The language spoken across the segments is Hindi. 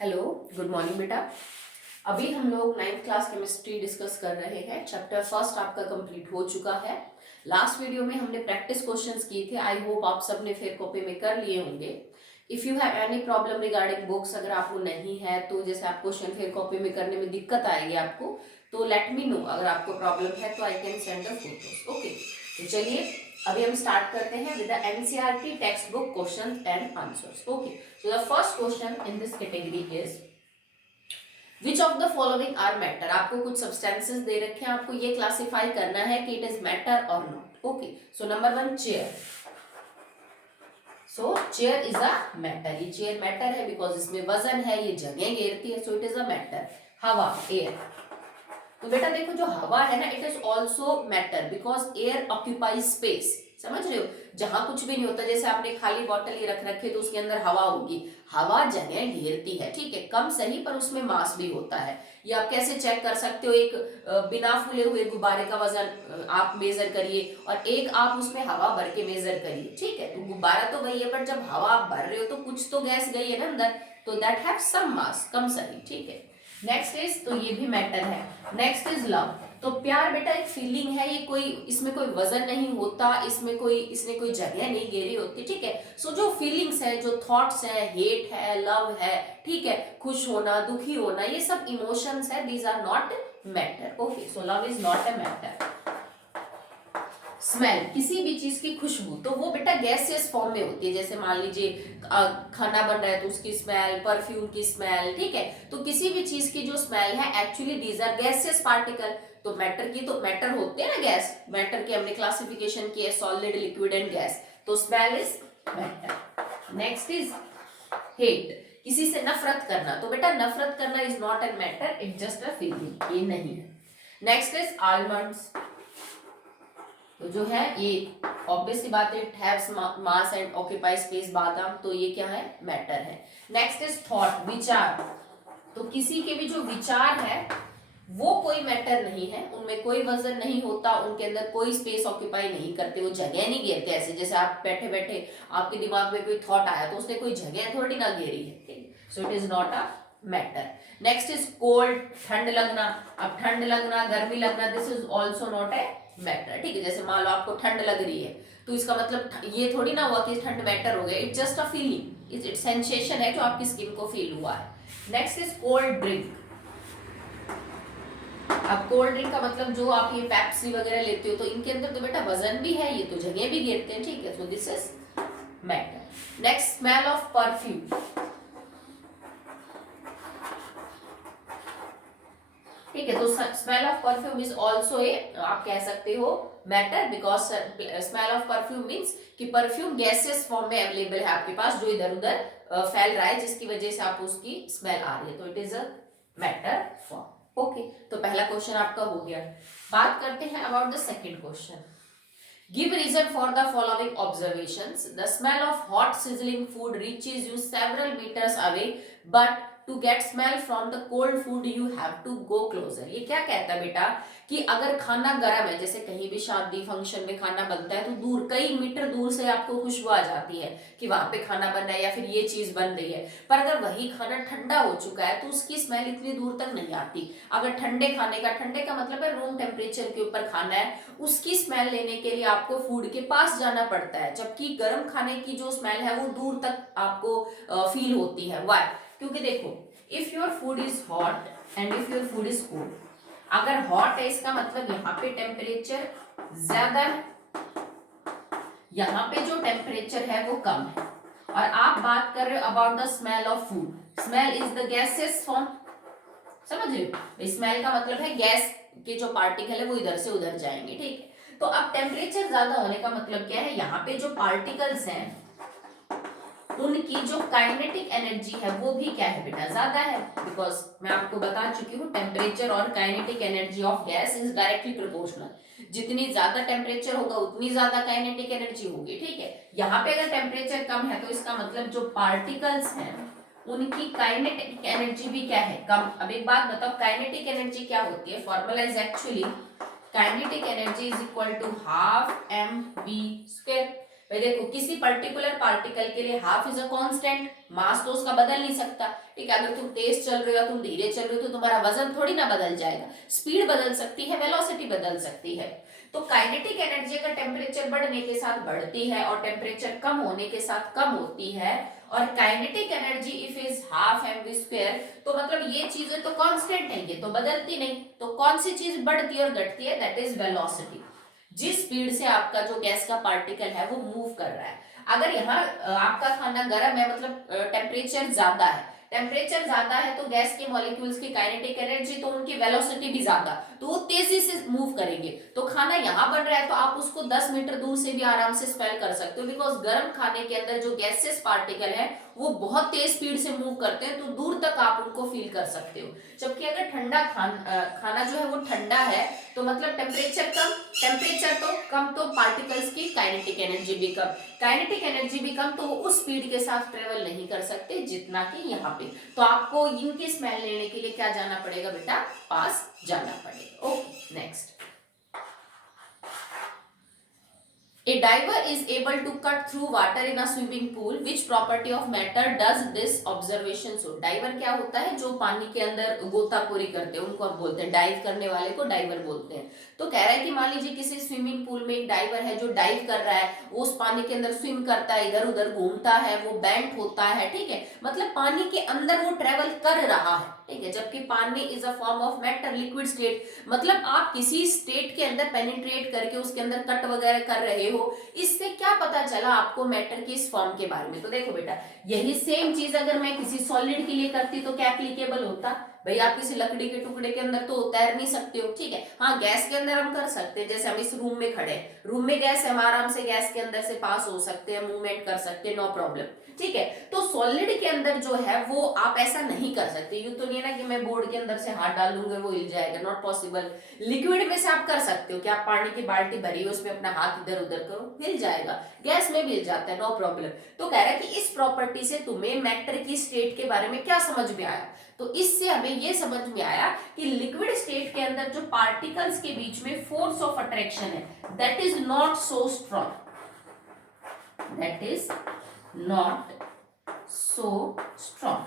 हेलो, गुड मॉर्निंग बेटा। अभी हम लोग 9th क्लास केमिस्ट्री डिस्कस कर रहे हैं। चैप्टर फर्स्ट आपका कंप्लीट हो चुका है। लास्ट वीडियो में हमने प्रैक्टिस क्वेश्चंस किए थे। आई होप आप सबने फिर कॉपी में कर लिए होंगे। If you have any problem regarding books, अगर आपको नहीं है तो जैसे आप क्वेश्चन फिर कॉपी में करने में दिक्कत आएगी आपको, तो लेट मी नो। अगर आपको प्रॉब्लम है तो I can send the photos. Okay, तो चलिए अभी हम स्टार्ट करते हैं with the NCERT text book question and answers. Okay, so the first question in this category is which of the following are matter. आपको कुछ सब्सटेंसेस दे रखे हैं, आपको ये क्लासिफाई करना है कि इट इज मैटर और not. Okay, so number 1 chair. So chair is a matter. ये चेयर मैटर है बिकॉज इसमें वजन है, ये जगह घेरती है, so it is a matter. हवा, एयर। तो बेटा देखो, जो हवा है ना, it is also matter because air occupies space. समझ रहे हो, जहां कुछ भी नहीं होता, जैसे आपने खाली बॉटल ये रख रखी है तो उसके अंदर हवा होगी। हवा जगह घेरती है, ठीक है, कम सही पर उसमें मास भी होता है। ये आप कैसे चेक कर सकते हो, एक बिना फूले हुए गुब्बारे का वजन आप मेजर करिए और एक आप उसमें हवा भर के मेजर करिए, ठीक है। तो गुब्बारा तो वही है, पर जब हवा आप भर रहे हो तो कुछ तो गैस गई है ना अंदर, तो दैट हैव सम मास, कम सही, ठीक है। नेक्स्ट इज, तो ये भी मैटर है। Next is love. तो प्यार बेटा एक फीलिंग है, ये कोई, इसमें कोई वजन नहीं होता, इसने कोई जगह नहीं घेरी होती, ठीक है। सो जो फीलिंग्स है, जो थॉट्स है, हेट है, लव है, ठीक है, खुश होना, दुखी होना, ये सब इमोशंस है, these are not matter. Okay, so love is not a matter. Smell, किसी भी चीज की खुशबू, तो वो बेटा गैसियस फॉर्म में होती है। जैसे मान लीजिए खाना बन रहा है तो उसकी स्मेल, परफ्यूम की स्मेल, ठीक है। तो किसी भी चीज की जो स्मेल है, actually these are gaseous particle. तो मैटर की, तो मैटर होते हैं ना गैस, मैटर की हमने क्लासिफिकेशन की है सॉलिड, लिक्विड एंड गैस। तो smell is matter. Next is hate, किसी से नफरत करना। तो बेटा नफरत करना is not an matter, it just a feeling, ये नहीं है। Next is almonds. तो जो है ये ऑब्वियस सी बात है, it haves mass and occupy space. बादाम, तो ये क्या है, मैटर है। नेक्स्ट इज थॉट, विचार। तो किसी के भी जो विचार है वो कोई मैटर नहीं है, उनमें कोई वजन नहीं होता, उनके अंदर कोई स्पेस ऑक्यूपाई नहीं करते, वो जगह नहीं घेरते। ऐसे जैसे आप बैठे बैठे आपके दिमाग में कोई थॉट आया तो उसने कोई जगह थोड़ी ना घेरी है, so it is not a matter. Next is cold, ठंड लगना। अब ठंड लगना, गर्मी लगना, this is also not a matter, ठीक है। जैसे मान लो आपको ठंड लग रही है तो इसका मतलब ये थोड़ी ना हुआ कि ठंड मैटर हो गया, it's just a feeling, it's sensation है जो आपकी स्किन को फील हुआ है। Next is cold drink. अब कोल्ड ड्रिंक का मतलब जो आप ये पेप्सी वगैरह लेते हो तो इनके अंदर तो बेटा वजन भी है, ये तो जगह भी घेरते हैं, ठीक है। So this is matter. Next, smell of perfume, ठीक है। तो smell of perfume is also a, आप कह सकते हो matter, because smell of perfume means कि परफ्यूम गैसेस फॉर्म में अवेलेबल है आपके पास, जो इधर उधर फैल रहा है, जिसकी वजह से आपको उसकी स्मेल आ रही है, तो it is a matter form. Okay, तो पहला क्वेश्चन आपका हो गया। बात करते हैं about the second question. Give reason for the following observations. The smell of hot sizzling food reaches you several meters away, but to get smell from the cold food you have to go closer. ये क्या कहता है बेटा कि अगर खाना गर्म है, जैसे कहीं भी शादी फंक्शन में खाना बनता है तो दूर, कई मीटर दूर से आपको खुशबू आ जाती है कि वहां पे खाना बन रहा है या फिर ये चीज बन रही है। पर अगर वही खाना ठंडा हो चुका है तो उसकी स्मेल इतनी दूर तक नहीं आती। अगर ठंडे खाने का, ठंडे का मतलब है रूम टेम्परेचर के ऊपर खाना है, उसकी स्मेल लेने के लिए आपको फूड के पास जाना पड़ता है, जबकि गर्म खाने की जो स्मेल है वो दूर तक आपको फील होती है। व्हाई? क्योंकि देखो, if your food is hot and if your food is cold, अगर हॉट है इसका मतलब यहाँ पे टेम्परेचर ज्यादा है, यहाँ पे जो टेम्परेचर है वो कम है। और आप बात कर रहे हो about the smell of food, smell is the gases form, समझ रहे हो, स्मेल का मतलब है गैस के जो पार्टिकल है वो इधर से उधर जाएंगे, ठीक है। तो अब टेम्परेचर ज्यादा होने का मतलब क्या है, यहाँ पे जो पार्टिकल्स हैं उनकी जो काइनेटिक एनर्जी है वो भी क्या है बेटा, ज्यादा है। बिकॉज मैं आपको बता चुकी हूँ टेम्परेचर और kinetic energy of gas is directly proportional. जितनी ज्यादा टेम्परेचर होगा उतनी ज्यादा काइनेटिक एनर्जी होगी, ठीक है। यहाँ पे अगर टेम्परेचर कम है तो इसका मतलब जो पार्टिकल्स हैं उनकी काइनेटिक एनर्जी भी क्या है, कम। अब एक बात बताओ, काइनेटिक एनर्जी क्या होती है, formula is actually kinetic energy is equal to half mv square. भाई देखो किसी पर्टिकुलर पार्टिकल के लिए half is a constant, mass तो उसका बदल नहीं सकता, ठीक है। अगर तुम तेज चल रहे हो या तुम धीरे चल रहे हो तो तुम्हारा वजन थोड़ी ना बदल जाएगा, स्पीड बदल सकती है, वेलोसिटी बदल सकती है। तो काइनेटिक एनर्जी अगर टेम्परेचर बढ़ने के साथ बढ़ती है और टेम्परेचर कम होने के साथ कम होती है, और kinetic energy if is half mv square, तो मतलब ये चीजें तो कांस्टेंट है, ये तो बदलती नहीं। तो कौन सी चीज बढ़ती है और घटती है, दैट इज वेलोसिटी, जिस स्पीड से आपका जो गैस का पार्टिकल है वो मूव कर रहा है। अगर यहाँ आपका खाना गर्म है, मतलब टेम्परेचर ज्यादा है, टेम्परेचर ज्यादा है तो गैस के मॉलिक्यूल्स की काइनेटिक एनर्जी तो उनकी वेलोसिटी भी ज्यादा, तो वो तेजी से मूव करेंगे। तो खाना यहाँ बन रहा है तो आप उसको 10 मीटर दूर से भी आराम से स्पेल कर सकते हो, बिकॉज गर्म खाने के अंदर जो गैसेस पार्टिकल है वो बहुत तेज स्पीड से मूव करते हैं, तो दूर तक आप उनको फील कर सकते हो। जबकि अगर ठंडा खाना जो है वो ठंडा है, तो मतलब टेम्परेचर कम, टेम्परेचर तो कम तो पार्टिकल्स की काइनेटिक एनर्जी भी कम, काइनेटिक एनर्जी भी कम, तो वो उस स्पीड के साथ ट्रेवल नहीं कर सकते जितना कि यहाँ पे। तो आपको इनकी स्मेल लेने के लिए क्या जाना पड़ेगा बेटा, पास जाना पड़ेगा। Okay next, A diver is able to cut through water in a swimming pool. Which property of matter does this observation show? Diver क्या होता है, जो पानी के अंदर गोताखोरी करते हैं उनको आप बोलते हैं, डाइव करने वाले को डाइवर बोलते हैं। तो कह रहा है कि मान लीजिए किसी स्विमिंग पूल में एक डाइवर है जो डाइव कर रहा है, वो उस पानी के अंदर स्विम करता है, इधर उधर घूमता है, वो बेंट होता है, ठीक है, मतलब पानी के अंदर वो ट्रेवल कर रहा है, ठीक है। जबकि पानी is a form of matter, liquid state, मतलब आप किसी स्टेट के अंदर पेनिट्रेट करके उसके अंदर कट वगैरह कर रहे हो, इससे क्या पता चला आपको मैटर की इस फॉर्म के बारे में। तो देखो बेटा, यही सेम चीज अगर मैं किसी सॉलिड के लिए करती तो क्या एप्लीकेबल होता, भाई आप किसी लकड़ी के टुकड़े के अंदर तो तैर नहीं सकते हो, ठीक है। हाँ गैस के अंदर हम कर सकते हैं, जैसे हम इस रूम में खड़े हैं, रूम में गैस है, हम आराम से गैस के अंदर से पास हो सकते हैं, मूवमेंट कर सकते हैं, नो प्रॉब्लम, ठीक है। तो सॉलिड के अंदर जो है वो आप ऐसा नहीं कर सकते, यूं तो नहीं है ना कि मैं बोर्ड के अंदर से हाथ डाल दूंगा वो हिल जाएगा, नॉट पॉसिबल। लिक्विड में से आप कर सकते हो कि आप पानी की बाल्टी भरी हो, उसमें अपना हाथ इधर उधर करो, हिल जाएगा, गैस में भी हिल जाता है, नो प्रॉब्लम। तो कह रहा है कि इस प्रॉपर्टी से तुम्हें मैटर की स्टेट के बारे में क्या समझ में आया, तो इससे हमें यह समझ में आया कि लिक्विड स्टेट के अंदर जो पार्टिकल्स के बीच में फोर्स ऑफ अट्रैक्शन है, that is not so strong, that is not so strong,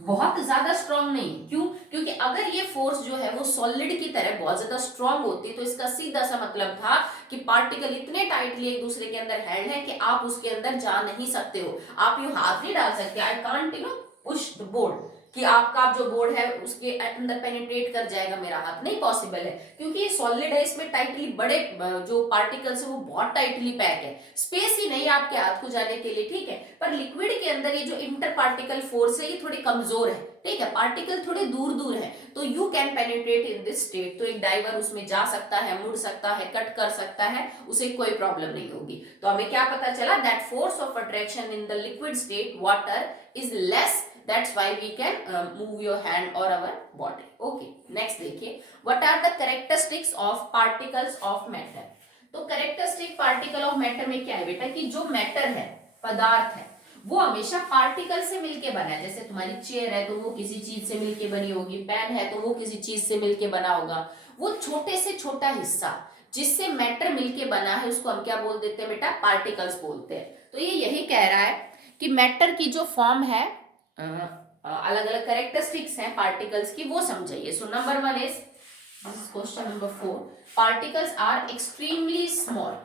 बहुत ज्यादा स्ट्रॉन्ग नहीं। क्यों, क्योंकि अगर ये फोर्स जो है वो सॉलिड की तरह बहुत ज्यादा स्ट्रॉन्ग होती तो इसका सीधा सा मतलब था कि पार्टिकल इतने टाइटली एक दूसरे के अंदर हेल्ड है कि आप उसके अंदर जा नहीं सकते हो, आप यूं हाथ नहीं डाल सकते, I can't you know push the board, कि आपका जो बोर्ड है उसके अंदर पेनिट्रेट कर जाएगा मेरा हाथ, नहीं पॉसिबल है, क्योंकि ये सॉलिड है, इसमें टाइटली बड़े जो पार्टिकल्स है वो बहुत टाइटली पैक है, स्पेस ही नहीं आपके हाथ को जाने के लिए, ठीक है। पर लिक्विड के अंदर ये जो इंटर पार्टिकल फोर्स है ये थोड़ी कमजोर है, ठीक है, पार्टिकल थोड़े दूर दूर है, तो you can penetrate in this state, तो एक डाइवर उसमें जा सकता है, मुड़ सकता है, कट कर सकता है, उसे कोई प्रॉब्लम नहीं होगी। तो हमें क्या पता चला, that force of attraction in the liquid state water is less, that's why we can move your hand or our body. Okay, next देखिए, what are the characteristics of particles of matter? तो characteristic particle of matter में क्या है बेटा, कि जो मैटर है, पदार्थ है, वो हमेशा पार्टिकल से मिलके बना है। जैसे तुम्हारी चेयर है तो वो किसी चीज से मिलके बनी होगी, पेन है तो वो किसी चीज से मिलके बना होगा, वो छोटे से छोटा हिस्सा जिससे मैटर मिलके बना है उसको हम क्या बोल देते हैं बेटा, पार्टिकल्स बोलते हैं। तो ये यही कह रहा है कि मैटर की जो फॉर्म है, अलग अलग कैरेक्टरिस्टिक्स हैं पार्टिकल्स की, वो समझिए। So number 1 is, this is question number 4, particles are extremely small,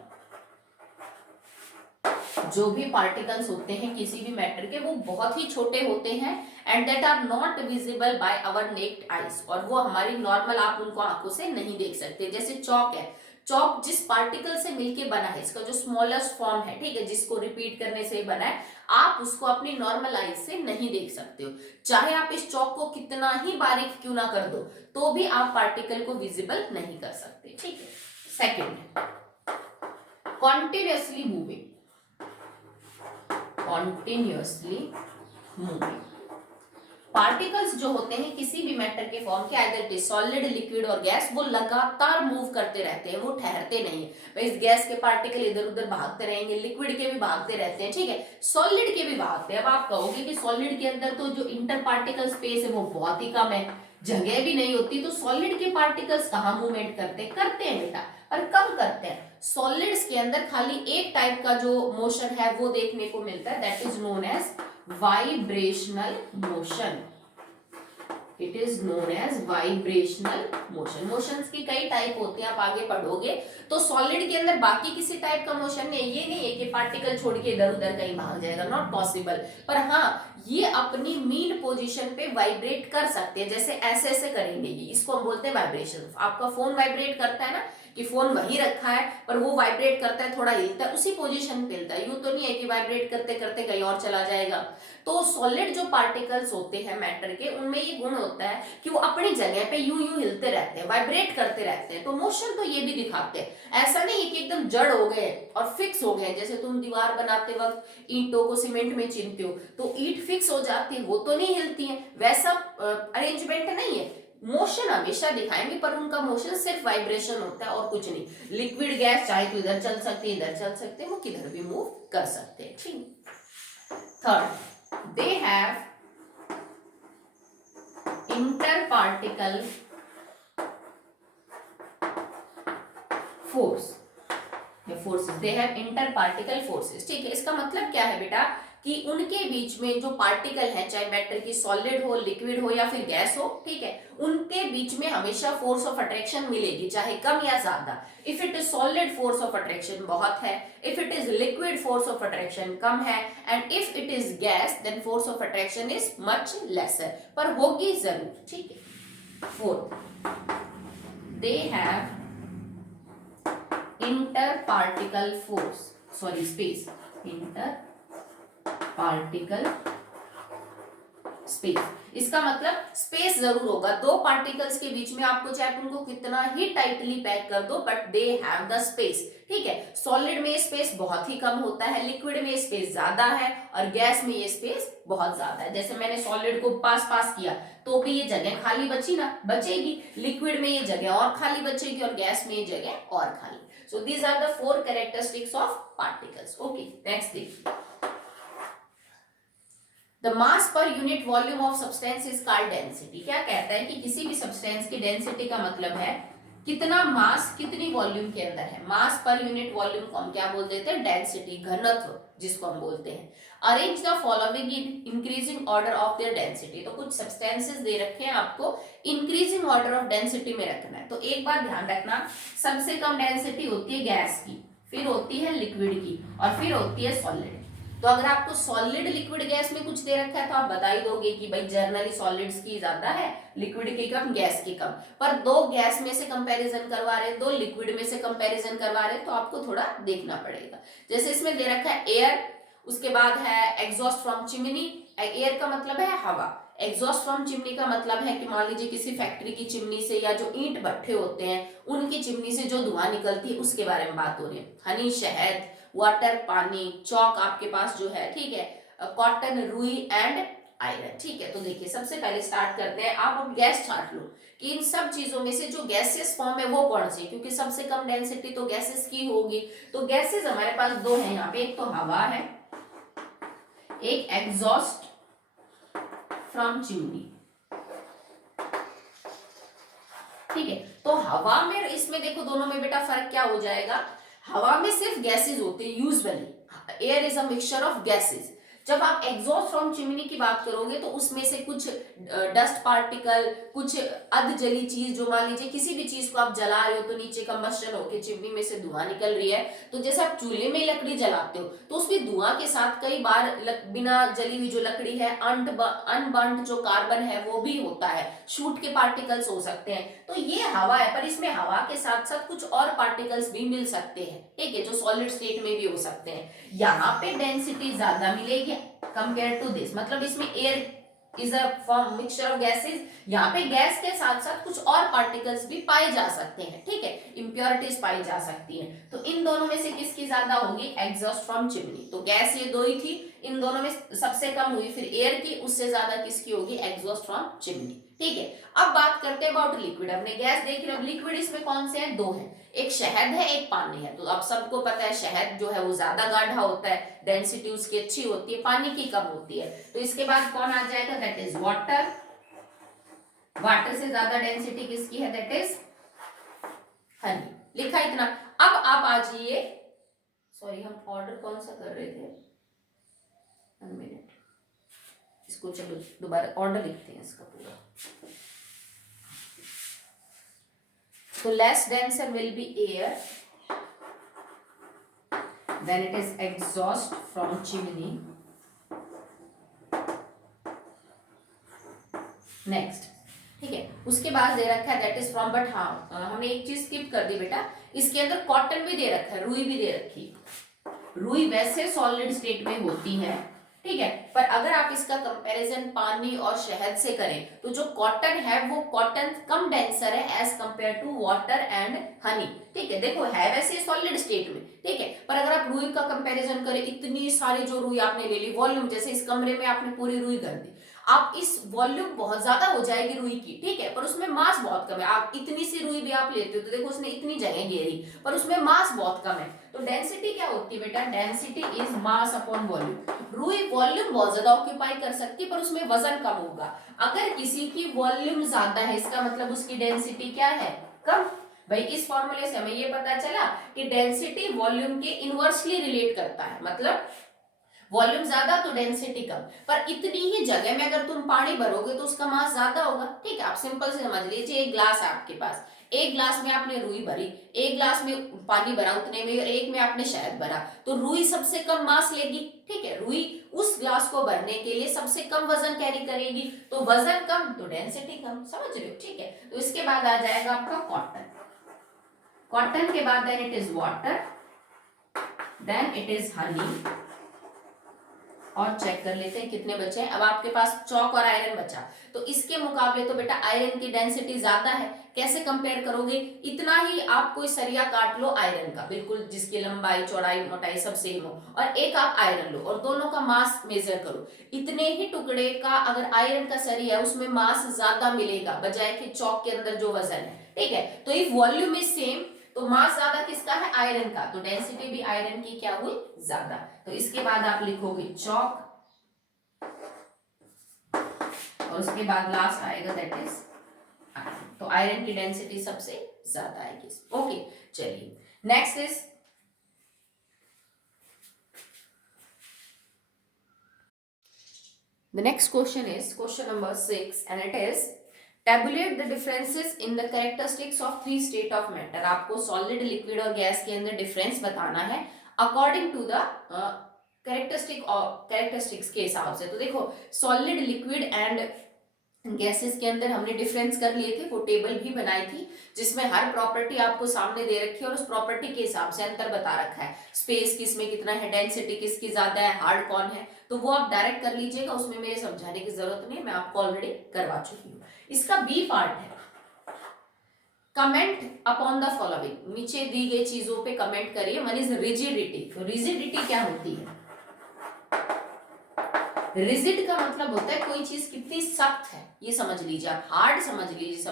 जो भी पार्टिकल्स होते हैं किसी भी मैटर के वो बहुत ही छोटे होते हैं, and that are not visible by our naked eyes, और वो हमारी नॉर्मल आप उनको आंखों से नहीं देख सकते। जैसे चौक है, चौक जिस पार्टिकल से मिलके बना है, इसका जो स्मॉलेस्ट फॉर्म है, ठीक है, जिसको रिपीट करने से बना है, आप उसको अपनी नॉर्मल आईज से नहीं देख सकते हो, चाहे आप इस चौक को कितना ही बारीक क्यों ना कर दो तो भी आप पार्टिकल को विजिबल नहीं कर सकते, ठीक है। Second, continuously moving, continuously moving, particles जो होते हैं किसी भी मैटर के फॉर्म के, either it is solid, liquid और गैस, वो लगातार मूव करते रहते हैं, वो ठहरते नहीं है। इस गैस के पार्टिकल इधर उधर भागते रहेंगे, लिक्विड के भी भागते रहते हैं, ठीक है, सॉलिड के भी भागते हैं। अब आप कहोगे कि सॉलिड के अंदर तो जो इंटर पार्टिकल स्पेस है वो बहुत ही कम है, जगह भी नहीं होती, तो सॉलिड के पार्टिकल्स कहाँ मूवमेंट करते हैं बेटा, पर कम करते हैं। सॉलिड्स के अंदर खाली एक टाइप का जो मोशन है वो देखने को मिलता है, that is known as vibrational motion. It is known as vibrational motion. Motions की कई टाइप होते हैं, आप आगे पढ़ोगे। तो सॉलिड के अंदर बाकी किसी टाइप का मोशन नहीं, ये नहीं है कि पार्टिकल छोड़ के इधर उधर कहीं भाग जाएगा, नॉट पॉसिबल। पर हाँ, ये अपनी मीन पोजीशन पे वाइब्रेट कर सकते हैं, जैसे ऐसे ऐसे करेंगे, ये इसको हम बोलते हैं वाइब्रेशन। आपका फोन वाइब्रेट करता है ना, कि फोन वहीं रखा है पर वो वाइब्रेट करता है, थोड़ा हिलता है, उसी पोजीशन पे हिलता है, यूं तो नहीं है कि वाइब्रेट करते करते कहीं और चला जाएगा। तो सॉलिड जो पार्टिकल्स होते हैं मैटर के, उनमें ये गुण होता है कि वो अपनी जगह पे यूं यूं हिलते रहते हैं, वाइब्रेट करते रहते हैं। तो मोशन तो ये भी दिखाते हैं। ऐसा नहीं है कि एकदम जड़ हो गए और फिक्स हो गए, जैसे तुम दीवार बनाते वक्त ईंटों को सीमेंट में चिनते हो तो ईंट फिक्स हो जाती है, वो तो नहीं हिलती है, वैसा अरेंजमेंट नहीं है। मोशन हमेशा दिखाएंगे पर उनका मोशन सिर्फ वाइब्रेशन होता है और कुछ नहीं। लिक्विड गैस चाहे तो इधर चल सकती है, इधर चल सकते हैं, वो किधर भी मूव कर सकते हैं। ठीक। Third, they have interparticle force या forces, they have interparticle forces। ठीक है, इसका मतलब क्या है बेटा कि उनके बीच में जो पार्टिकल है, चाहे मैटर की सॉलिड हो, लिक्विड हो या फिर गैस हो, ठीक है, उनके बीच में हमेशा फोर्स ऑफ अट्रैक्शन मिलेगी, चाहे कम या ज्यादा। If it is solid, force of attraction बहुत है, if it is liquid, force of attraction कम है, and if it is gas then force of attraction is much lesser, पर होगी जरूर। ठीक है। Fourth, they have interparticle force, sorry space, inter particle space. इसका मतलब स्पेस जरूर होगा, दो पार्टिकल्स के बीच में आपको चाहे उनको कितना ही टाइटली पैक कर दो, but they have the space. ठीक है, सॉलिड में स्पेस बहुत ही कम होता है, लिक्विड में स्पेस ज्यादा है, और गैस में ये स्पेस बहुत ज्यादा है। जैसे मैंने सॉलिड को पास पास किया तो भी ये जगह खाली बची ना, बचेगी, लिक्विड में ये जगह और खाली बचेगी, और गैस में ये जगह और खाली। So these are the four characteristics of particles. Okay, next देखिए। The mass per unit volume of substance is called density। क्या कहता है कि किसी भी सब्सटेंस की डेंसिटी का मतलब है कितना मास कितनी वॉल्यूम के अंदर है। मास पर यूनिट वॉल्यूम को हम क्या बोल देते हैं, डेंसिटी, घनत्व जिसको हम बोलते हैं। Arrange the following in increasing order of their density. तो कुछ सब्सटेंसेस दे रखे हैं आपको, इंक्रीजिंग ऑर्डर ऑफ डेंसिटी में रखना है। तो एक बात ध्यान रखना, सबसे कम डेंसिटी होती है गैस की, फिर होती है लिक्विड की, और फिर होती है सॉलिड। तो अगर आपको सॉलिड लिक्विड गैस में कुछ दे रखा है तो आप बता ही दोगे कि भाई जर्नली सॉलिड्स की ज्यादा है, लिक्विड की कम, गैस की कम। पर दो गैस में से कंपैरिजन करवा रहे हैं, दो लिक्विड में से कंपैरिजन करवा रहे हैं, तो आपको थोड़ा देखना पड़ेगा। जैसे इसमें दे रखा है एयर, उसके बाद है एग्जॉस्ट फ्रॉम चिमनी। एयर का मतलब है हवा, एग्जॉस्ट फ्रॉम चिमनी का मतलब है कि मान लीजिए किसी फैक्ट्री की चिमनी से, या जो ईंट भट्ठे होते हैं उनकी चिमनी से जो धुआं निकलती है उसके बारे में बात हो रही है। हनी, शहद, वाटर, पानी, चौक आपके पास जो है, ठीक है, कॉटन, रुई एंड आयरन। ठीक है, तो देखिए सबसे पहले स्टार्ट करते हैं। आप अब गैस छांट लो कि इन सब चीजों में से जो गैसेस फॉर्म है वो कौन सी, क्योंकि सबसे कम डेंसिटी तो गैसेस की होगी। तो गैसेस हमारे पास दो हैं यहाँ पे, एक तो हवा है, एक एग्जॉस्ट फ्रॉम चिमनी। ठीक है, तो हवा में, इसमें देखो दोनों में बेटा फर्क क्या हो जाएगा, हवा में सिर्फ गैसेस होते हैं usually, air is a mixture of gases. जब आप एग्जॉस्ट फ्रॉम चिमनी की बात करोगे तो उसमें से कुछ डस्ट पार्टिकल, कुछ अध जली चीज, जो मान लीजिए किसी भी चीज को आप जला रहे हो तो नीचे कंबस्टन होकर चिमनी में से धुआं निकल रही है, तो जैसे आप चूल्हे में लकड़ी जलाते हो तो उसमें धुआं के साथ कई बार बिना जली हुई जो लकड़ी है, अनबर्न्ड जो कार्बन है वो भी होता है, शूट के पार्टिकल्स हो सकते हैं। तो ये हवा है, पर इसमें हवा के साथ साथ कुछ और पार्टिकल्स भी मिल सकते हैं, ठीक है, जो सॉलिड स्टेट में भी हो सकते हैं। यहाँ पे डेंसिटी ज्यादा मिलेगी कंपेयर टू दिस, मतलब इसमें air is a form mixture of gases, यहाँ पे गैस के साथ साथ कुछ और पार्टिकल्स भी पाए जा सकते हैं, ठीक है, इंप्योरिटीज पाई जा सकती हैं। तो इन दोनों में से किसकी ज्यादा होगी, एग्जॉस्ट फ्रॉम चिमनी। तो गैस ये दो ही थी, इन दोनों में सबसे कम हुई फिर एयर की, उससे ज्यादा किसकी होगी, एग्जॉस्ट फ्रॉम चिमनी। ठीक है, अब बात करते हैं अबाउट लिक्विड। हमने गैस देख रहे, अब लिक्विड इसमें कौन से हैं, दो हैं, एक शहद है, एक पानी है। तो अब सबको पता है शहद जो है वो ज्यादा गाढ़ा होता है, डेंसिटी उसकी अच्छी होती है, पानी की कम होती है। तो इसके बाद कौन आ जाएगा, दैट इज वाटर। वाटर से ज्यादा डेंसिटी किसकी है, दैट इज हनी। लिखा इतना। अब आप आ जाइए, सॉरी हम ऑर्डर कौन सा कर रहे थे, 1 मिनट, इसको चलो दोबारा ऑर्डर लिखते हैं इसका पूरा। तो less denser will be air, then it is exhaust from chimney. Next, ठीक है, उसके बाद दे रखा है दैट इज फ्रॉम, बट हाँ हमने एक चीज स्किप कर दी बेटा, इसके अंदर कॉटन भी दे रखा है, रुई भी दे रखी। रुई वैसे सॉलिड स्टेट में होती है, ठीक है, पर अगर आप इसका कंपैरिजन पानी और शहद से करें तो जो कॉटन है वो कॉटन कम डेंसर है as compare to water and honey, ठीक है। देखो है वैसे सॉलिड स्टेट में, ठीक है, पर अगर आप रुई का कंपैरिजन करें, इतनी सारी जो रुई आपने ले ली, वॉल्यूम जैसे इस कमरे में आपने पूरी रुई कर दी, आप इस वॉल्यूम बहुत ज्यादा हो जाएगी रुई की, ठीक है, पर उसमें मास बहुत कम है। आप इतनी सी रुई भी आप लेते हो तो देखो उसने इतनी जगह घेरी, पर उसमें मास बहुत कम है। तो डेंसिटी क्या होती है बेटा, density is mass upon volume. रुई वॉल्यूम बहुत ज्यादा ऑक्यूपाई कर सकती है पर उसमें वजन कम होगा। अगर किसी की वॉल्यूम ज्यादा है इसका मतलब उसकी डेंसिटी क्या है, कम। भाई इस फॉर्मूले से हमें ये पता चला कि डेंसिटी वॉल्यूम के इनवर्सली रिलेट करता है, मतलब वॉल्यूम ज्यादा तो डेंसिटी कम, पर इतनी ही जगह में अगर तुम पानी भरोगे तो उसका मास ज्यादा होगा, ठीक है। आप सिंपल से समझ लीजिए, एक ग्लास है आपके पास, एक ग्लास में आपने रुई भरी, एक ग्लास में पानी भरा उतने में, और एक में आपने शहद भरा, तो रुई सबसे कम मास लेगी, ठीक है। रुई उस ग्लास को भरने के लिए सबसे कम वजन कैरी करेगी, तो वजन कम तो डेंसिटी कम, समझ रहे हो, ठीक है। तो इसके बाद आ जाएगा आपका कॉटन। कॉटन के बाद then it is water, then it is honey, और चेक कर लेते हैं कितने बचे हैं। अब आपके पास चौक और आयरन बचा, तो इसके मुकाबले तो बेटा आयरन की डेंसिटी ज्यादा है। कैसे कंपेयर करोगे, इतना ही आप कोई सरिया काट लो आयरन का, बिल्कुल जिसकी लंबाई चौड़ाई मोटाई सब सेम हो, और एक आप आयरन लो और दोनों का मास मेजर करो। इतने ही टुकड़े का अगर आयरन का सरिया है उसमें मास ज्यादा मिलेगा बजाय कि चौक के अंदर जो वजन है, ठीक है। तो इफ वॉल्यूम इज सेम तो मास ज्यादा किसका है, आयरन का, तो डेंसिटी भी आयरन की क्या हुई, ज्यादा। तो इसके बाद आप लिखोगे चौक, और उसके बाद लास्ट आएगा दैट इज आयरन। तो आयरन की डेंसिटी सबसे ज्यादा आएगी। ओके चलिए, next is the next question is question number 6 and it is tabulate the differences in the characteristics of three state of matter। आपको सॉलिड, लिक्विड और गैस के अंदर डिफरेंस बताना है अकॉर्डिंग टू द कैरेक्टरिस्टिक्स के हिसाब से। तो देखो सॉलिड, लिक्विड एंड गैसेस के अंदर हमने डिफरेंस कर लिए थे, वो टेबल भी बनाई थी जिसमें हर प्रॉपर्टी आपको सामने दे रखी है और उस प्रॉपर्टी के हिसाब से अंतर बता रखा है। स्पेस किस में कितना है, डेंसिटी किसकी ज्यादा है, हार्ड कौन है, तो वो आप डायरेक्ट कर लीजिएगा, उसमें मेरे समझाने की जरूरत नहीं है, मैं आपको ऑलरेडी करवा चुकी हूँ। इसका बी पार्ट है कमेंट अपॉन द फॉलोइंग, नीचे दी गई चीजों पे कमेंट करिए। One is rigidity. तो रिजिडिटी क्या होती है, रिजिड का मतलब होता है कोई चीज कितनी सख्त है, ये समझ लीजिए आप, हार्ड समझ लीजिए,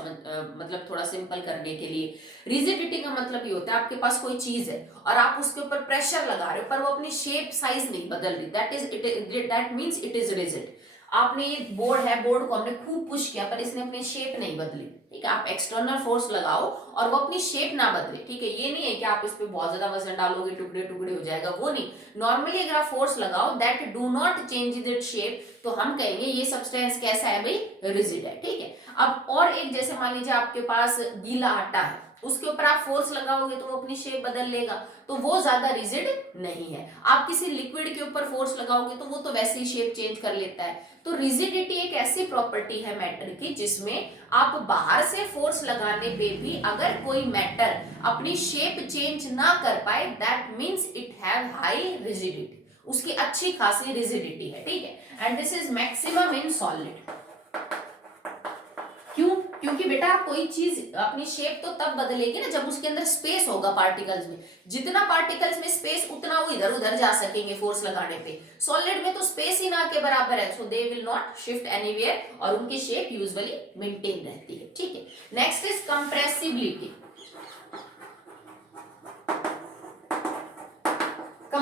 मतलब थोड़ा सिंपल करने के लिए। रिजिडिटी का मतलब ये होता है आपके पास कोई चीज है और आप उसके ऊपर प्रेशर लगा रहे हो पर वो अपनी शेप साइज नहीं बदल रही, that means it is rigid. आपने ये बोर्ड है, बोर्ड को हमने खूब पुश किया पर इसने अपनी शेप नहीं बदली, ठीक है। आप एक्सटर्नल फोर्स लगाओ और वो अपनी शेप ना बदले, ठीक है। ये नहीं है कि आप इस पे बहुत ज्यादा वजन डालोगे टुकड़े टुकड़े हो जाएगा, वो नहीं। नॉर्मली अगर आप फोर्स लगाओ that do not change it shape, तो हम कहेंगे ये सब्सटेंस कैसा है भाई, रिजिड है, ठीक है। अब और एक जैसे मान लीजिए आपके पास गीला आटा है, उसके ऊपर आप फोर्स लगाओगे तो वो अपनी शेप बदल लेगा, तो वो ज्यादा रिजिड नहीं है। आप किसी लिक्विड के ऊपर फोर्स लगाओगे तो वो तो वैसे ही शेप चेंज कर लेता है। तो रिजिडिटी एक ऐसी प्रॉपर्टी है मैटर की जिसमें आप बाहर से फोर्स लगाने पे भी अगर कोई मैटर अपनी शेप चेंज ना कर पाए that means it have high rigidity, उसकी अच्छी खासी रिजिडिटी है, ठीक है। And this is maximum in solid. क्यों, क्योंकि बेटा कोई चीज अपनी शेप तो तब बदलेगी ना जब उसके अंदर स्पेस होगा पार्टिकल्स में। जितना पार्टिकल्स में स्पेस उतना वो इधर उधर जा सकेंगे फोर्स लगाने पे। सॉलिड में तो स्पेस ही ना के बराबर है, so they will not shift anywhere और उनकी शेप यूजुअली मेंटेन रहती है, ठीक है। Next is compressibility.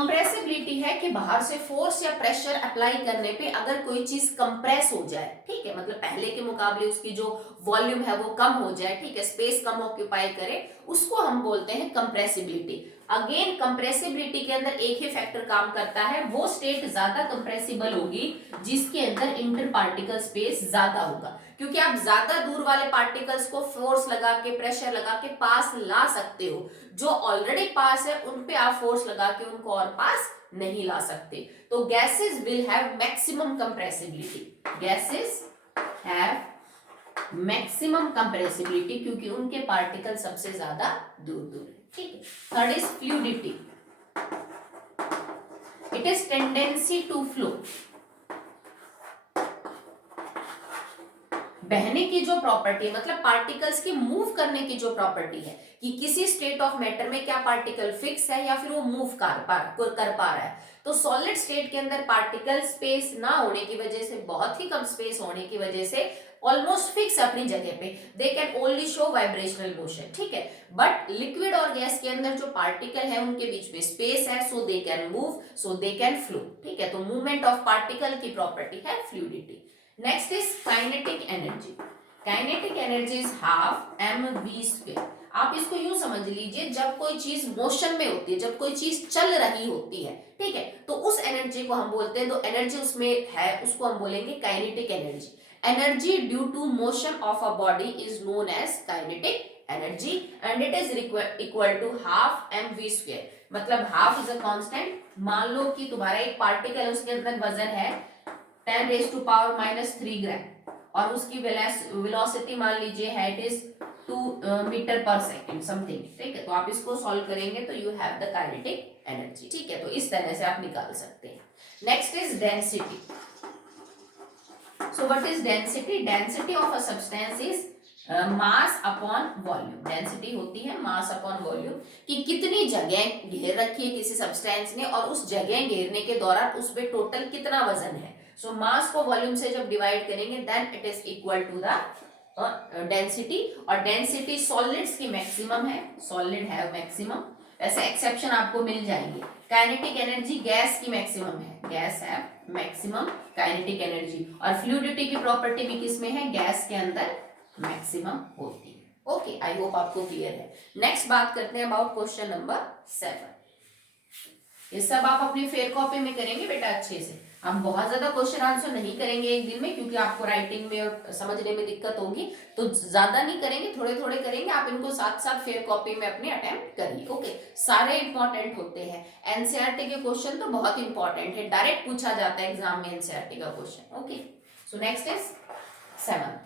कंप्रेसिबिलिटी है कि बाहर से फोर्स या प्रेशर अप्लाई करने पे अगर कोई चीज कंप्रेस हो जाए, ठीक है, मतलब पहले के मुकाबले उसकी जो वॉल्यूम है वो कम हो जाए, ठीक है, स्पेस कम ऑक्यूपाई करे, उसको हम बोलते हैं कंप्रेसिबिलिटी। अगेन कंप्रेसिबिलिटी के अंदर एक ही फैक्टर काम करता है, वो स्टेट ज्यादा कंप्रेसिबल होगी जिसके अंदर इंटर पार्टिकल स्पेस ज्यादा होगा, क्योंकि आप ज्यादा दूर वाले पार्टिकल्स को फोर्स लगा के प्रेशर लगा के पास ला सकते हो, जो ऑलरेडी पास है उन पे आप फोर्स लगा के उनको और पास नहीं ला सकते। तो gases will have maximum compressibility, gases have maximum compressibility क्योंकि उनके पार्टिकल सबसे ज्यादा दूर दूर है, ठीक है। Third is fluidity, it is tendency to flow, बहने की जो प्रॉपर्टी है, मतलब पार्टिकल्स की मूव करने की जो प्रॉपर्टी है कि किसी स्टेट ऑफ मैटर में क्या पार्टिकल फिक्स है या फिर वो मूव कर पा रहा है। तो सॉलिड स्टेट के अंदर पार्टिकल स्पेस ना होने की वजह से, बहुत ही कम स्पेस होने की वजह से ऑलमोस्ट फिक्स अपनी जगह पे, they can only show vibrational motion, ठीक है। बट लिक्विड और गैस के अंदर जो पार्टिकल है उनके बीच में स्पेस है, so they can move, so they can flow, ठीक है। तो मूवमेंट ऑफ पार्टिकल की प्रॉपर्टी है fluidity. Next is kinetic energy, kinetic energy is half mv²। आप इसको यूं समझ लीजिए, जब कोई चीज मोशन में होती है, जब कोई चीज चल रही होती है, ठीक है, तो उस एनर्जी को हम बोलते हैं, तो एनर्जी उसमें है उसको हम बोलेंगे kinetic energy. Energy due to motion of a body is known as kinetic energy and it is equal to half mv²। मतलब हाफ इज अ कांस्टेंट, मान लो कि तुम्हारा एक पार्टिकल है, उसके अंदर वजन है 10⁻³ ग्राम और उसकी वेलोसिटी मान लीजिए है इट इज 2 मीटर पर सेकेंड समथिंग, ठीक है। तो आप इसको सॉल्व करेंगे तो you have the kinetic energy, ठीक है। तो इस तरह से आप निकाल सकते हैं। Next is density. So what is density? Density of a substance is mass upon volume. Density होती है मास अपॉन वॉल्यूम, कि कितनी जगह घेर रखी है किसी सब्सटेंस ने और उस जगह घेरने के दौरान उस पे टोटल कितना वजन है। सो मास को वॉल्यूम से जब डिवाइड करेंगे then it is equal to the density. और डेंसिटी सॉलिड्स की मैक्सिमम है, सॉलिड है मैक्सिमम, ऐसे एक्सेप्शन आपको मिल जाएंगे। काइनेटिक एनर्जी गैस की मैक्सिमम है, गैस है मैक्सिमम काइनेटिक एनर्जी, और फ्लूइडिटी की प्रॉपर्टी भी किसमें है, गैस के अंदर मैक्सिमम होती है। ओके, आई होप आपको क्लियर है। नेक्स्ट बात करते हैं अबाउट क्वेश्चन नंबर 7। ये सब आप अपनी फेयर कॉपी में करेंगे बेटा अच्छे से। हम बहुत ज्यादा क्वेश्चन आंसर नहीं करेंगे एक दिन में, क्योंकि आपको राइटिंग में और समझने में दिक्कत होगी, तो ज्यादा नहीं करेंगे, थोड़े थोड़े करेंगे। आप इनको साथ साथ फेयर कॉपी में अपने अटेम्प्ट करिए। ओके, सारे इंपॉर्टेंट होते हैं। एनसीईआरटी के क्वेश्चन तो बहुत इंपॉर्टेंट है, डायरेक्ट पूछा जाता है एग्जाम में एनसीईआरटी का question. Okay, so next is 7।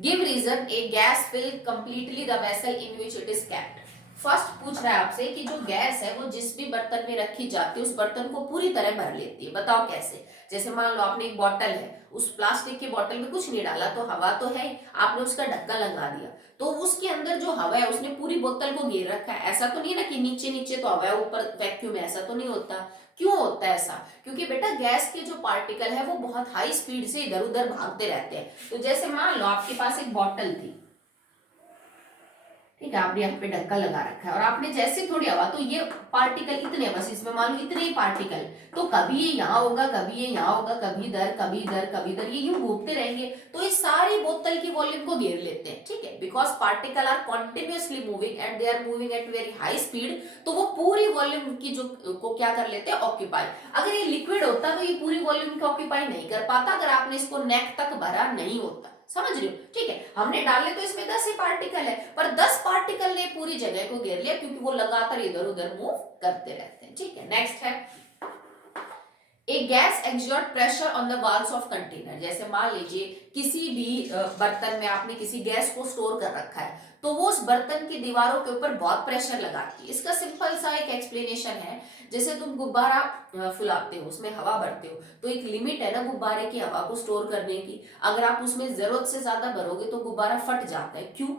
Give reason a gas fill completely the vessel in which it is kept. First पूछ रहा है आपसे कि जो गैस है वो जिस भी बर्तन में रखी जाती है उस बर्तन को पूरी तरह भर लेती है, बताओ कैसे। जैसे मान लो आपने एक बॉटल है, उस प्लास्टिक की बॉटल में कुछ नहीं डाला, तो हवा तो है, आपने उसका ढक्कन लगा दिया, तो उसके अंदर जो हवा है उसने पूरी बोतल को घेर रखा है। ऐसा तो नहीं है ना कि नीचे नीचे तो हवा है ऊपर वैक्यूम है, ऐसा तो नहीं होता। क्यों होता है ऐसा? क्योंकि बेटा गैस के जो पार्टिकल है वो बहुत हाई स्पीड से इधर उधर भागते रहते हैं। तो जैसे मान लो आपके पास एक बॉटल थी, ठीक है, आपने यहाँ पे ढक्कन लगा रखा है और आपने जैसे थोड़ी हवा, तो ये पार्टिकल इतने, बस इसमें मान लो इतने ही पार्टिकल, तो कभी ये यहाँ होगा, कभी ये यहाँ होगा, कभी इधर, कभी इधर, कभी इधर, ये यूं घूमते रहेंगे, तो इस सारी बोतल की वॉल्यूम को घेर लेते हैं, ठीक है। Because particle are continuously moving and they are moving at very high speed, तो वो पूरी वॉल्यूम की जो को क्या कर लेते हैं, ऑक्यूपाई। अगर ये लिक्विड होता तो ये पूरी वॉल्यूम को ऑक्यूपाई नहीं कर पाता, अगर आपने इसको नेक तक भरा नहीं होता, समझ रहे हो, ठीक है। हमने डाले तो इसमें 10 ही पार्टिकल है, पर 10 पार्टिकल ने पूरी जगह को घेर लिया, क्योंकि वो लगातार इधर उधर मूव करते रहते हैं, ठीक है। नेक्स्ट है a gas exert pressure on the walls of container. जैसे मान लीजिए किसी भी बर्तन में आपने किसी गैस को स्टोर कर रखा है, तो वो उस बर्तन की दीवारों के ऊपर बहुत प्रेशर लगाती है। इसका सिंपल सा एक एक्सप्लेनेशन है, जैसे तुम गुब्बारा फुलाते हो, उसमें हवा भरते हो, तो एक लिमिट है ना गुब्बारे की हवा को स्टोर करने की। अगर आप उसमें जरूरत से ज्यादा भरोगे तो गुब्बारा फट जाता है। क्यों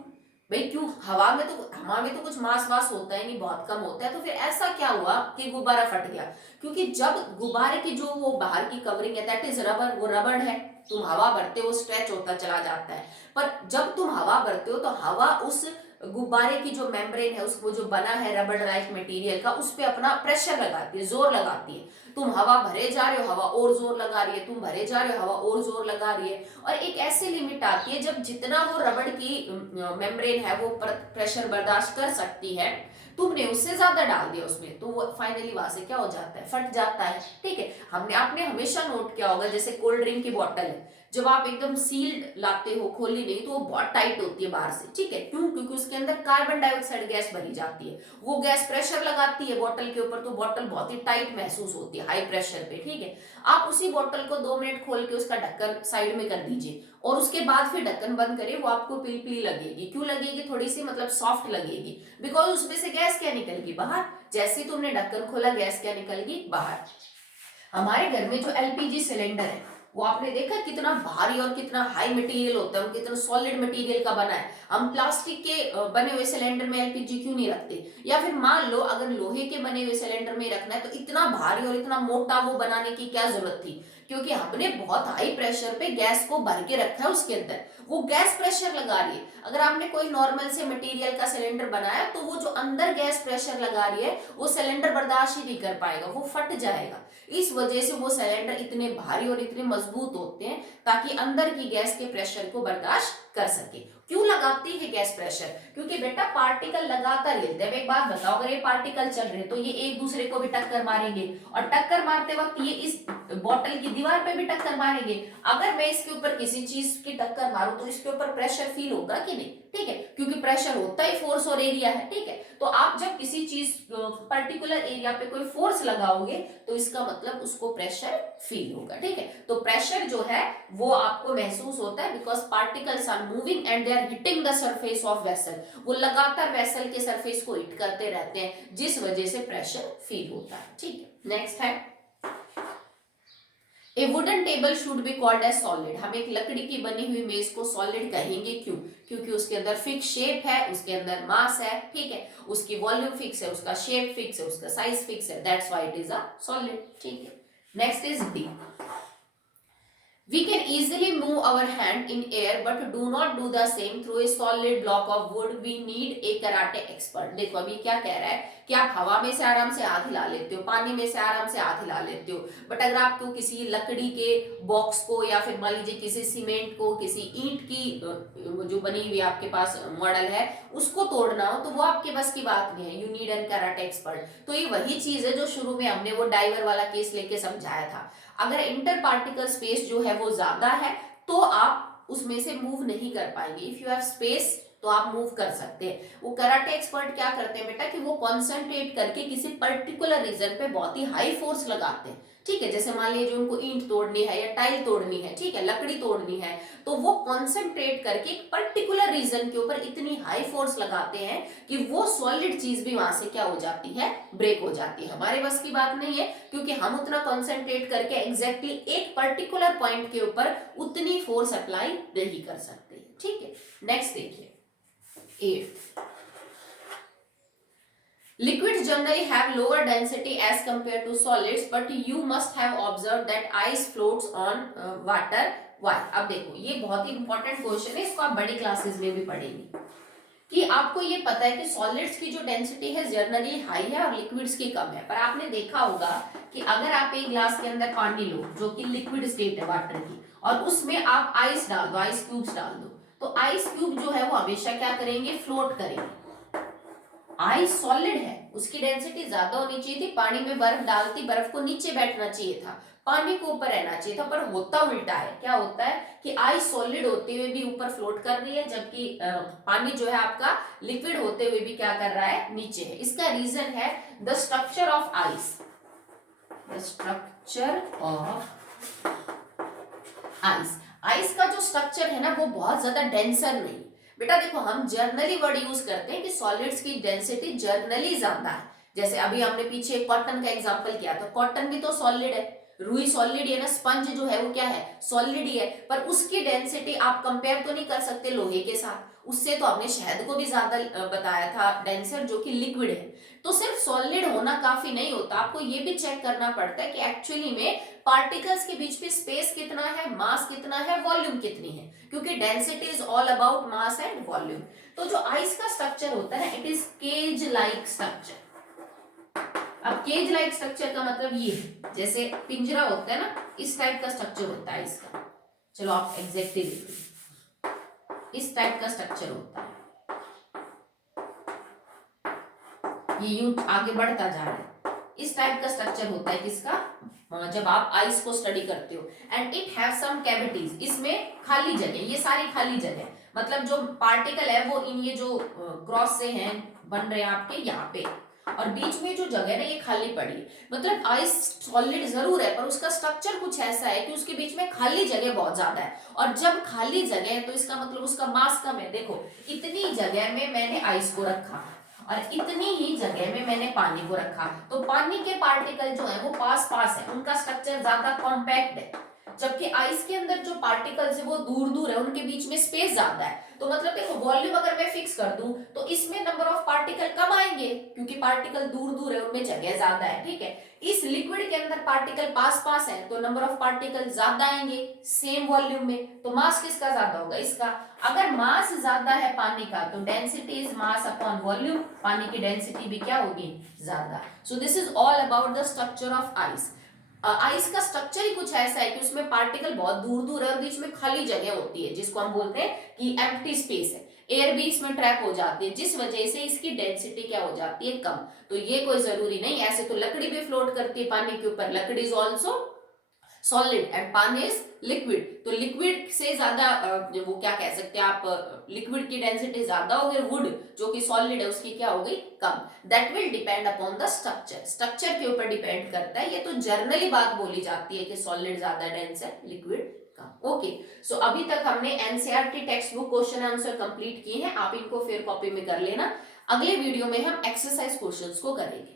भाई? क्यों? हवा में तो कुछ मास वास होता है नहीं, बहुत कम होता है। तो फिर ऐसा क्या हुआ कि गुब्बारा फट गया? क्योंकि जब गुब्बारे की जो वो बाहर की कवरिंग है दैट इज रबर, वो रबड़ है, तुम हवा भरते हो स्ट्रेच होता चला जाता है। पर जब तुम हवा भरते हो तो हवा उस गुब्बारे की जो मेम्ब्रेन है उसको जो बना है रबड़ लाइक मटेरियल का, उस पे अपना प्रेशर लगाती है, जोर लगाती है। तुम हवा भरे जा रहे हो, हवा और जोर लगा रही है, तुम भरे जा रहे हो, हवा और जोर लगा रही है। और एक ऐसी लिमिट आती है जब जितना वो रबड़ की मेम्ब्रेन है वो प्रेशर बर्दाश्त कर सकती है, तुमने उससे ज्यादा डाल दिया उसमें, तो वो फाइनली वहां से क्या हो जाता है, फट जाता है। ठीक है, हमने आपने हमेशा नोट किया होगा, जैसे कोल्ड ड्रिंक की बोतल है, जब आप एकदम सील्ड लाते हो, खोली नहीं, तो वो बहुत टाइट होती है बाहर से। ठीक है, क्यों? क्योंकि उसके अंदर कार्बन डाइऑक्साइड गैस भरी जाती है, वो गैस प्रेशर लगाती है बोतल के ऊपर, तो बोतल बहुत ही टाइट महसूस होती है हाई प्रेशर पे। ठीक है, आप उसी बोतल को 2 मिनट खोल के उसका ढक्कन साइड में कर दीजिए और उसके बाद फिर ढक्कन बंद करिए, वो आपको पिलपिली लगेगी। क्यों लगेगी? थोड़ी सी मतलब सॉफ्ट लगेगी, बिकॉज उसमें से गैस क्या निकल गई बाहर। जैसे ही तुमने ढक्कन खोला, गैस क्या निकल गई बाहर। हमारे घर में जो एलपीजी सिलेंडर है वो आपने देखा कितना भारी और कितना हाई मटेरियल होता है, वो कितना सॉलिड मटेरियल का बना है। हम प्लास्टिक के बने हुए सिलेंडर में एलपीजी क्यों नहीं रखते? या फिर मान लो अगर लोहे के बने हुए सिलेंडर में रखना है तो इतना भारी और इतना मोटा वो बनाने की क्या जरूरत थी? क्योंकि हमने बहुत हाई प्रेशर पे गैस को भर के रखा है उसके अंदर, वो गैस प्रेशर लगा रही है। अगर आपने कोई नॉर्मल से मटेरियल का सिलेंडर बनाया तो वो जो अंदर गैस प्रेशर लगा रही है वो सिलेंडर बर्दाश्त ही नहीं कर पाएगा, वो फट जाएगा। इस वजह से वो सिलेंडर इतने भारी और इतने मजबूत होते हैं ताकि अंदर की गैस के प्रेशर को बर्दाश्त कर सके। क्यों लगाती है गैस प्रेशर? क्योंकि बेटा पार्टिकल लगातार हिलते हैं। एक बात बताओ, अगर ये पार्टिकल चल रहे हैं तो ये एक दूसरे को भी टक्कर मारेंगे, और टक्कर मारते वक्त ये इस बॉटल की दीवार पे भी टक्कर मारेंगे। अगर मैं इसके ऊपर किसी चीज की टक्कर मारूं तो इसके ऊपर प्रेशर फील होगा कि नहीं? ठीक है, क्योंकि प्रेशर होता ही फोर्स और एरिया है। ठीक है, तो आप जब किसी चीज पर्टिकुलर एरिया पे कोई फोर्स लगाओगे तो इसका मतलब उसको प्रेशर फील होगा। ठीक है, तो प्रेशर जो है वो आपको महसूस होता है because particles are moving and they are hitting the surface of vessel. वो लगातार वेसल के सरफेस को हिट करते रहते हैं, जिस वजह से प्रेशर फील होता है। ठीक है, नेक्स्ट है a wooden table should be called as solid. हम एक लकड़ी की बनी हुई मेज को सॉलिड कहेंगे, क्यों? क्योंकि उसके अंदर फिक्स शेप है, उसके अंदर मास है। ठीक है, उसकी वॉल्यूम फिक्स है, उसका शेप फिक्स है, उसका साइज फिक्स है, that's why it is a solid. ठीक है, next is D. We can easily move our hand in air but do not do the same through a solid block of wood. We need a karate expert. देखो अभी क्या कह रहा है कि आप हवा में से आराम से हाथ हिला लेते हो, पानी में से आराम से हाथ हिला लेते हो, बट अगर आपको किसी लकड़ी के बॉक्स को या फिर मान लीजिए किसी सीमेंट को, किसी ईंट की जो बनी हुई आपके पास मॉडल है उसको तोड़ना हो तो वो आपके बस की बात नहीं है। You need an karate expert. तो ये वही चीज है जो शुरू में हमने वो डाइवर वाला केस लेके समझाया था। अगर इंटर पार्टिकल स्पेस जो है वो ज्यादा है तो आप उसमें से मूव नहीं कर पाएंगे। इफ यू हैव स्पेस तो आप मूव कर सकते हैं। वो कराटे एक्सपर्ट क्या करते हैं बेटा कि वो कॉन्सेंट्रेट करके किसी पर्टिकुलर रीजन पे बहुत ही हाई फोर्स लगाते हैं। ठीक है, जैसे मान लीजिए उनको ईंट तोड़नी है या टाइल तोड़नी है, ठीक है, लकड़ी तोड़नी है, तो वो कॉन्सेंट्रेट करके एक पर्टिकुलर रीजन के ऊपर इतनी हाई फोर्स लगाते हैं कि वो सॉलिड चीज भी वहां से क्या हो जाती है, ब्रेक हो जाती है। हमारे बस की बात नहीं है क्योंकि हम उतना कॉन्सेंट्रेट करके एग्जैक्टली एक पर्टिकुलर पॉइंट के ऊपर उतनी फोर्स अप्लाई नहीं कर सकते। ठीक है, नेक्स्ट देखिए 8th. Liquids generally have lower density as compared to solids, but you must have observed that ice floats on water. Why? अब देखो ये बहुत ही इंपॉर्टेंट क्वेश्चन है, इसको आप बड़ी क्लासेस में भी पढ़ेंगे कि आपको ये पता है कि सॉलिड्स की जो डेंसिटी है जनरली हाई है और लिक्विड्स की कम है। पर आपने देखा होगा कि अगर आप एक ग्लास के अंदर पानी लो जो कि लिक्विड स्टेट है वाटर की, और उसमें आप आइस डाल दो, आइस क्यूब्स डाल दो, तो आइस क्यूब जो है वो हमेशा क्या करेंगे, फ्लोट करेंगे। आइस सॉलिड है, उसकी डेंसिटी ज्यादा होनी चाहिए थी, पानी में बर्फ डालती, बर्फ को नीचे बैठना चाहिए था, पानी को ऊपर रहना चाहिए था, पर होता उल्टा है। क्या होता है कि आइस सॉलिड होते हुए भी ऊपर फ्लोट कर रही है, जबकि पानी जो है आपका लिक्विड होते हुए भी क्या कर रहा है, नीचे है। इसका रीजन है the structure of ice. The structure of ice, ice का जो स्ट्रक्चर है ना वो बहुत ज्यादा डेंसर नहीं। बेटा देखो हम जर्नली वर्ड यूज करते हैं कि सॉलिड्स की डेंसिटी जर्नली ज्यादा है। जैसे अभी हमने पीछे कॉटन का एग्जांपल किया था, कॉटन भी तो सॉलिड है, रुई सॉलिड है ना, स्पंज जो है वो क्या है, सॉलिड ही है, पर उसकी डेंसिटी आप कंपेयर तो नहीं कर सकते लोहे के साथ। उससे तो हमने शहद को भी ज्यादा बताया था डेंसर, जो कि लिक्विड है। तो सिर्फ सॉलिड होना काफी नहीं होता, आपको ये भी चेक करना पड़ता है कि एक्चुअली में पार्टिकल्स के बीच में स्पेस कितना है, मास कितना है, वॉल्यूम कितनी है, क्योंकि density is all about mass and volume. तो जो आइस का स्ट्रक्चर होता है, it is cage like structure. अब केज लाइक स्ट्रक्चर का मतलब ये है, जैसे पिंजरा होता है ना, इस टाइप का स्ट्रक्चर होता है इसका। चलो आप एग्जैक्टली देखिए, इस टाइप का स्ट्रक्चर होता है, ये यूं आगे बढ़ता जा रहा है, इस टाइप का स्ट्रक्चर होता है किसका, जब आप आइस को स्टडी करते हो। And it have some cavities, इसमें खाली जगह, ये सारी खाली जगह, मतलब जो पार्टिकल है वो इन ये जो क्रॉस से हैं बन रहे हैं आपके यहाँ पे, और बीच में जो जगह है ना ये खाली पड़ी है। मतलब आइस सॉलिड जरूर है, पर उसका स्ट्रक्चर कुछ ऐसा है कि उसके बीच में खाली जगह बहुत ज्यादा है, और जब खाली जगह है तो इसका मतलब उसका मास कम है। देखो इतनी जगह में मैंने आइस को रखा और इतनी ही जगह में मैंने पानी को रखा, तो पानी के पार्टिकल जो है वो पास पास है, उनका स्ट्रक्चर ज्यादा कॉम्पैक्ट है, जबकि आइस के अंदर जो पार्टिकल्स है वो दूर दूर है, उनके बीच में स्पेस ज्यादा है। तो मतलब देखो वॉल्यूम अगर मैं फिक्स कर दूं तो इसमें नंबर ऑफ पार्टिकल कम आएंगे, क्योंकि पार्टिकल दूर दूर है, उनमें जगह ज्यादा है, ठीक है। इस लिक्विड के अंदर पार्टिकल पास पास है, तो नंबर ऑफ पार्टिकल ज्यादा आएंगे सेम वॉल्यूम में, तो मास किसका ज्यादा होगा, इसका। अगर मास ज्यादा है पानी का तो density is mass upon volume, पानी की डेंसिटी भी क्या होगी, ज्यादा। So this is all about the structure of ice. Ice का स्ट्रक्चर ही कुछ ऐसा है कि उसमें पार्टिकल बहुत दूर दूर है और बीच में खाली जगह होती है, जिसको हम बोलते हैं कि एम्प्टी स्पेस है, एयर भी इसमें ट्रैप हो जाती है, जिस वजह से इसकी डेंसिटी क्या हो जाती है, कम। तो ये कोई जरूरी नहीं, ऐसे तो लकड़ी भी फ्लोट करती है पानी के ऊपर, लकड़ी इज ऑल्सो सॉलिड एंड पानी इज लिक्विड। तो लिक्विड से ज्यादा वो क्या कह सकते हैं आप, लिक्विड की डेंसिटी ज्यादा हो गई, वुड जो कि सॉलिड है उसकी क्या हो गई, कम। That will depend upon the structure, structure के ऊपर डिपेंड करता है। ये तो जनरली बात बोली जाती है कि सॉलिड ज्यादा डेंस है, लिक्विड कम। ओके, सो अभी तक हमने NCERT text book question answer complete किए हैं, आप इनको फिर कॉपी में कर लेना। अगले वीडियो में हम एक्सरसाइज क्वेश्चंस को करेंगे।